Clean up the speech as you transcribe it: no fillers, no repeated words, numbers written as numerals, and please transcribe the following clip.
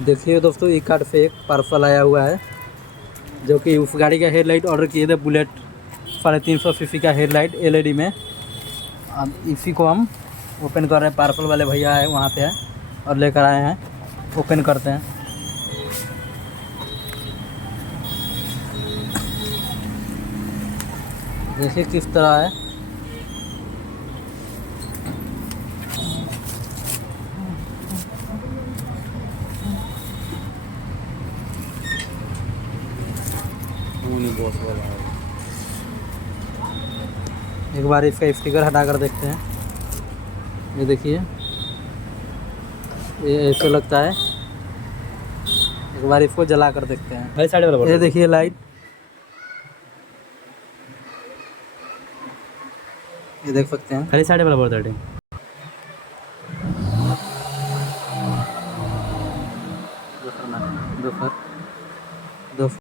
देखिए दोस्तों, ई कार्ड पे एक पार्सल आया हुआ है जो कि उस गाड़ी का हेडलाइट ऑर्डर किए थे, बुलेट 350 सीसी का हेडलाइट एलईडी में। अब इसी को हम ओपन कर रहे हैं। पार्सल वाले भैया है वहाँ पे है और लेकर आए हैं, ओपन करते हैं। देखिए किस तरह है। एक बार इसका स्टिकर हटा कर देखते हैं। ये देखिए, ये ऐसे लगता है। एक बार इसको जला कर देखते हैं। ये देखिए लाइट, ये देख सकते हैं। खाली साइड वाला बोर्ड दोसर